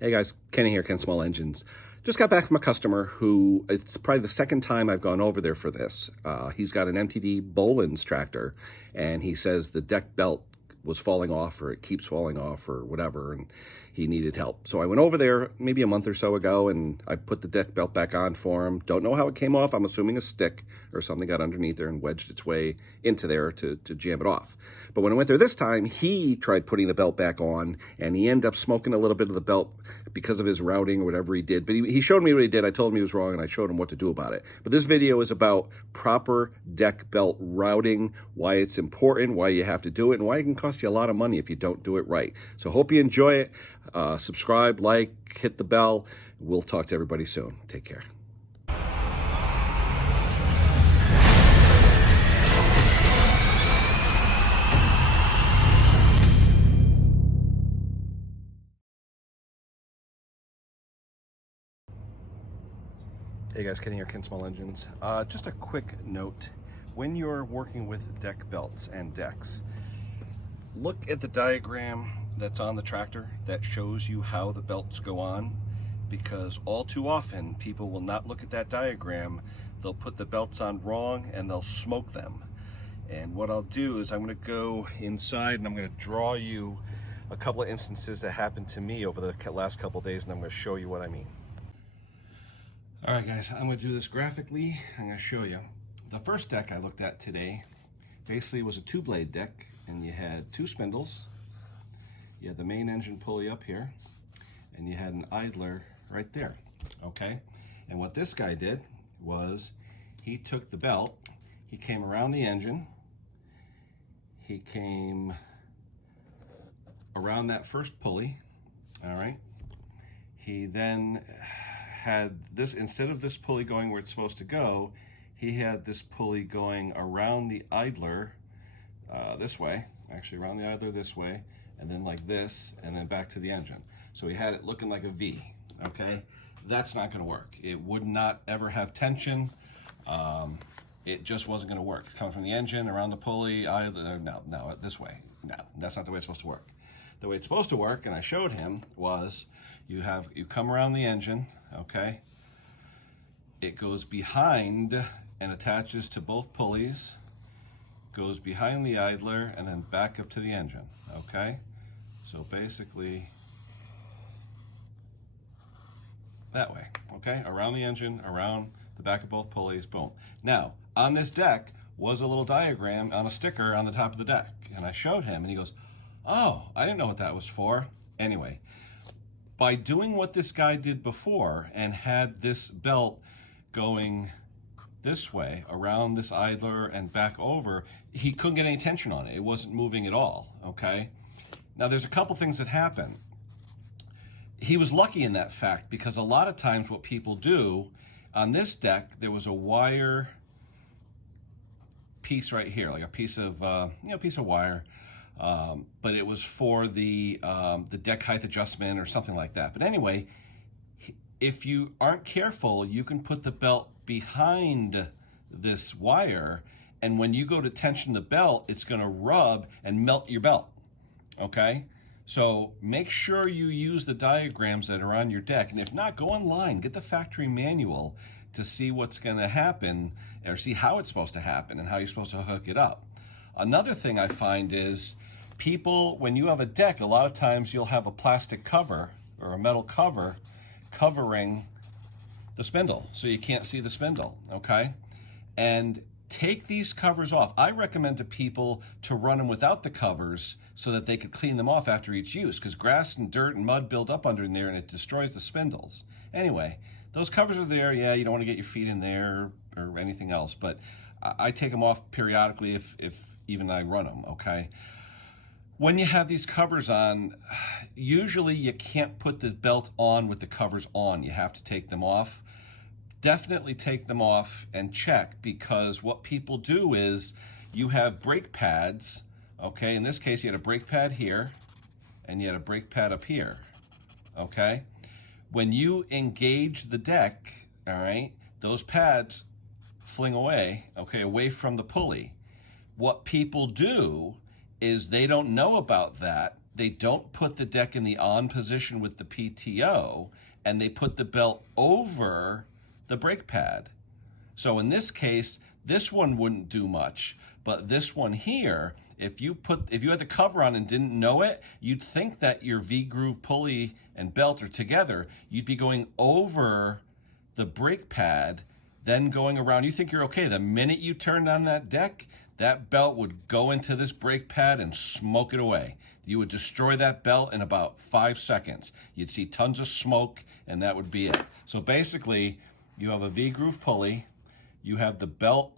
Hey guys, Kenny here, Ken Small Engines. Just got back from a customer who, it's probably the second time I've gone over there for this. He's got an MTD Boland's tractor, and he says the deck belt was falling off, or it keeps falling off, or whatever, and he needed help. So I went over there maybe a month or so ago, and I put the deck belt back on for him. Don't know how it came off. I'm assuming a stick or something got underneath there and wedged its way into there to jam it off. But when I went there this time, he tried putting the belt back on, and he ended up smoking a little bit of the belt because of his routing or whatever he did. But he showed me what he did. I told him he was wrong, and I showed him what to do about it. But this video is about proper deck belt routing, why it's important, why you have to do it, and why it can cost you a lot of money if you don't do it right. So hope you enjoy it. Subscribe, like, hit the bell. We'll talk to everybody soon. Take care. Hey guys, Kenny here, Ken Small Engines. Just a quick note. When you're working with deck belts and decks, look at the diagram that's on the tractor that shows you how the belts go on, because all too often people will not look at that diagram. They'll put the belts on wrong and they'll smoke them. And what I'll do is I'm going to go inside and I'm going to draw you a couple of instances that happened to me over the last couple of days, and I'm going to show you what I mean. All right, guys, I'm going to do this graphically. I'm going to show you. The first deck I looked at today basically was a two-blade deck, and you had two spindles. You had the main engine pulley up here, and you had an idler right there, okay? And what this guy did was he took the belt, he came around the engine, he came around that first pulley, all right? He then had this, instead of this pulley going where it's supposed to go, he had this pulley going around the idler this way, actually around the idler this way, and then like this, and then back to the engine. So he had it looking like a V, okay? That's not gonna work. It would not ever have tension. It just wasn't gonna work. It's coming from the engine, around the pulley, idler, no, this way. No, that's not the way it's supposed to work. The way it's supposed to work, and I showed him, was you come around the engine, okay? It goes behind and attaches to both pulleys, goes behind the idler, and then back up to the engine, okay? So basically, that way, okay? Around the engine, around the back of both pulleys, boom. Now, on this deck was a little diagram on a sticker on the top of the deck, and I showed him, and he goes, oh, I didn't know what that was for. Anyway, by doing what this guy did before and had this belt going this way around this idler and back over, he couldn't get any tension on it. It wasn't moving at all, okay? Now there's a couple things that happen. He was lucky in that fact, because a lot of times what people do on this deck, there was a wire piece right here, like a piece of wire. But it was for the deck height adjustment or something like that. But anyway, if you aren't careful, you can put the belt behind this wire, and when you go to tension the belt, it's going to rub and melt your belt, okay? So make sure you use the diagrams that are on your deck, and if not, go online, get the factory manual to see what's going to happen, or see how it's supposed to happen and how you're supposed to hook it up. Another thing I find is people, when you have a deck, a lot of times you'll have a plastic cover or a metal cover covering the spindle, so you can't see the spindle, okay? And take these covers off. I recommend to people to run them without the covers so that they could clean them off after each use, because grass and dirt and mud build up under in there and it destroys the spindles. Anyway, those covers are there. Yeah, you don't want to get your feet in there or anything else, but I take them off periodically if even I run them, okay? When you have these covers on, usually you can't put the belt on with the covers on. You have to take them off. Definitely take them off and check, because what people do is you have brake pads, okay? In this case, you had a brake pad here and you had a brake pad up here, okay? When you engage the deck, all right, those pads fling away, okay, away from the pulley. What people do is they don't know about that, they don't put the deck in the on position with the PTO, and they put the belt over the brake pad. So in this case, this one wouldn't do much, but this one here, if you had the cover on and didn't know it, you'd think that your V-groove pulley and belt are together. You'd be going over the brake pad, then going around. You think you're okay. The minute you turned on that deck, that belt would go into this brake pad and smoke it away. You would destroy that belt in about 5 seconds. You'd see tons of smoke, and that would be it. So basically, you have a V-groove pulley, you have the belt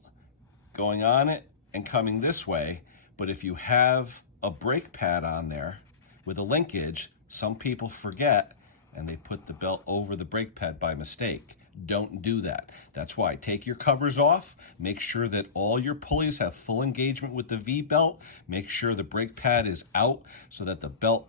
going on it and coming this way, but if you have a brake pad on there with a linkage, some people forget and they put the belt over the brake pad by mistake. Don't do that. That's why take your covers off, make sure that all your pulleys have full engagement with the V belt, make sure the brake pad is out so that the belt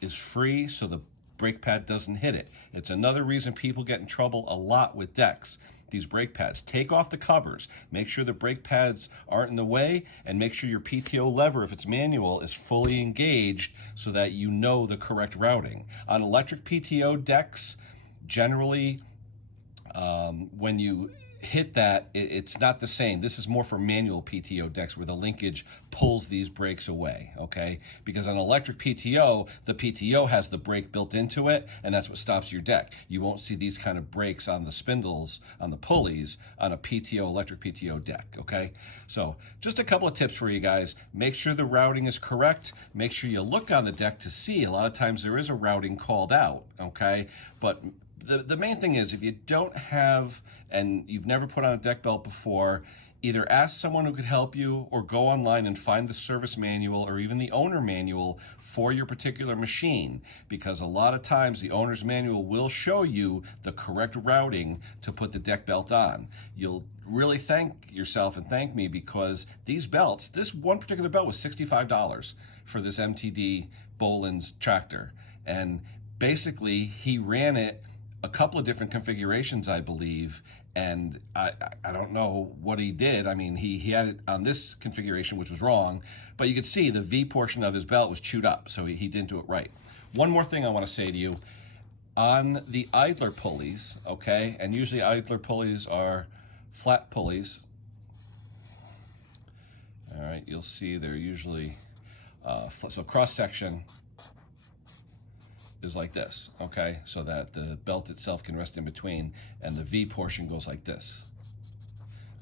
is free so the brake pad doesn't hit it. It's another reason people get in trouble a lot with decks. These brake pads. Take off the covers. Make sure the brake pads aren't in the way, and make sure your PTO lever, if it's manual, is fully engaged so that you know the correct routing. On electric PTO decks, generally, when you hit that, it's not the same. This is more for manual PTO decks where the linkage pulls these brakes away, okay? Because on electric PTO, the PTO has the brake built into it, and that's what stops your deck. You won't see these kind of brakes on the spindles, on the pulleys, on a PTO, electric PTO deck, okay? So just a couple of tips for you guys. Make sure the routing is correct. Make sure you look on the deck to see. A lot of times there is a routing called out, okay? But the main thing is, if you don't have, and you've never put on a deck belt before, either ask someone who could help you or go online and find the service manual or even the owner manual for your particular machine, because a lot of times the owner's manual will show you the correct routing to put the deck belt on. You'll really thank yourself and thank me, because these belts, this one particular belt was $65 for this MTD Boland's tractor, and basically he ran it a couple of different configurations, I believe, and I don't know what he did. I mean, he had it on this configuration, which was wrong, but you could see the V portion of his belt was chewed up, so he didn't do it right. One more thing I want to say to you, on the idler pulleys, okay, and usually idler pulleys are flat pulleys. All right, you'll see they're usually, so cross-section is like this, okay? So that the belt itself can rest in between, and the V portion goes like this.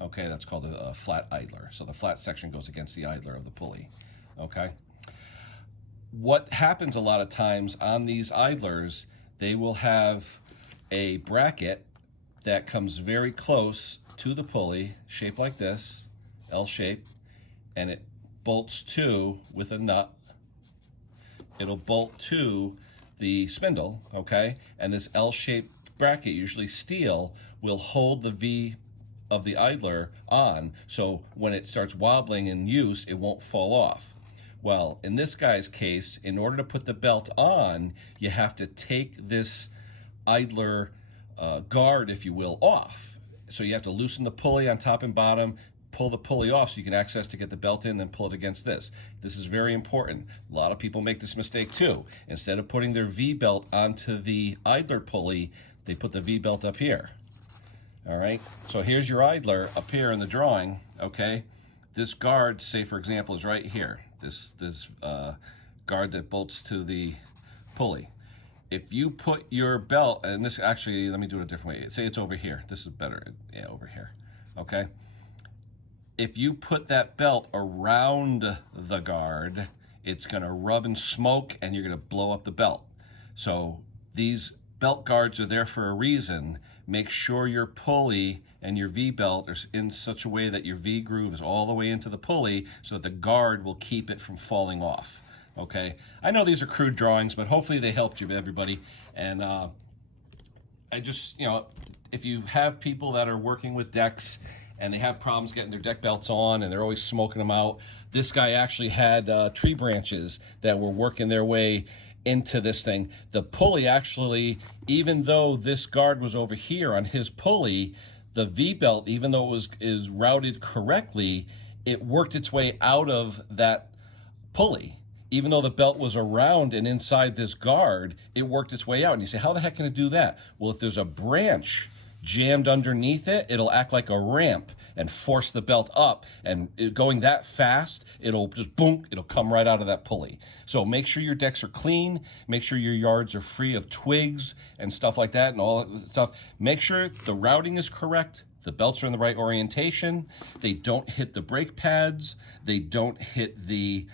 Okay, that's called a flat idler. So the flat section goes against the idler of the pulley, okay? What happens a lot of times on these idlers, they will have a bracket that comes very close to the pulley, shaped like this, L shape, and it bolts to, with a nut, it'll bolt to the spindle, okay? And this L-shaped bracket, usually steel, will hold the V of the idler on, so when it starts wobbling in use, it won't fall off. Well, in this guy's case, in order to put the belt on, you have to take this idler guard, if you will, off. So you have to loosen the pulley on top and bottom, pull the pulley off so you can access to get the belt in, and pull it against this. This is very important. A lot of people make this mistake too. Instead of putting their V-belt onto the idler pulley, they put the V-belt up here. All right, so here's your idler up here in the drawing, okay? This guard, say for example, is right here. This guard that bolts to the pulley. If you put your belt, and this actually, let me do it a different way. Say it's over here. This is better, yeah, over here, okay? If you put that belt around the guard, it's gonna rub and smoke and you're gonna blow up the belt. So these belt guards are there for a reason. Make sure your pulley and your V-belt are in such a way that your V-groove is all the way into the pulley so that the guard will keep it from falling off, okay? I know these are crude drawings, but hopefully they helped you, everybody. And I just, if you have people that are working with decks and they have problems getting their deck belts on and they're always smoking them out, this guy actually had tree branches that were working their way into this thing. The pulley actually, even though this guard was over here on his pulley, the V-belt, even though it is routed correctly, it worked its way out of that pulley. even though the belt was around and inside this guard, it worked its way out. And you say, how the heck can it do that? Well, if there's a branch jammed underneath it, it'll act like a ramp and force the belt up. And going that fast, it'll just boom, it'll come right out of that pulley. So make sure your decks are clean. Make sure your yards are free of twigs and stuff like that and all that stuff. Make sure the routing is correct. The belts are in the right orientation. They don't hit the brake pads. They don't hit the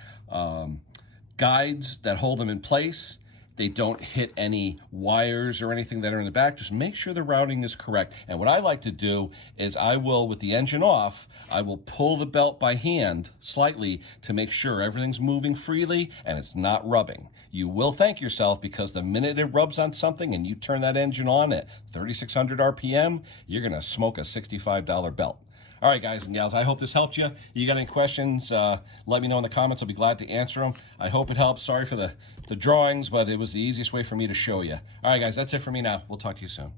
guides that hold them in place. They don't hit any wires or anything that are in the back. Just make sure the routing is correct. And what I like to do is I will, with the engine off, I will pull the belt by hand slightly to make sure everything's moving freely and it's not rubbing. You will thank yourself, because the minute it rubs on something and you turn that engine on at 3,600 RPM, you're going to smoke a $65 belt. All right, guys and gals, I hope this helped you. You got any questions, let me know in the comments. I'll be glad to answer them. I hope it helps. Sorry for the drawings, but it was the easiest way for me to show you. All right, guys, that's it for me now. We'll talk to you soon.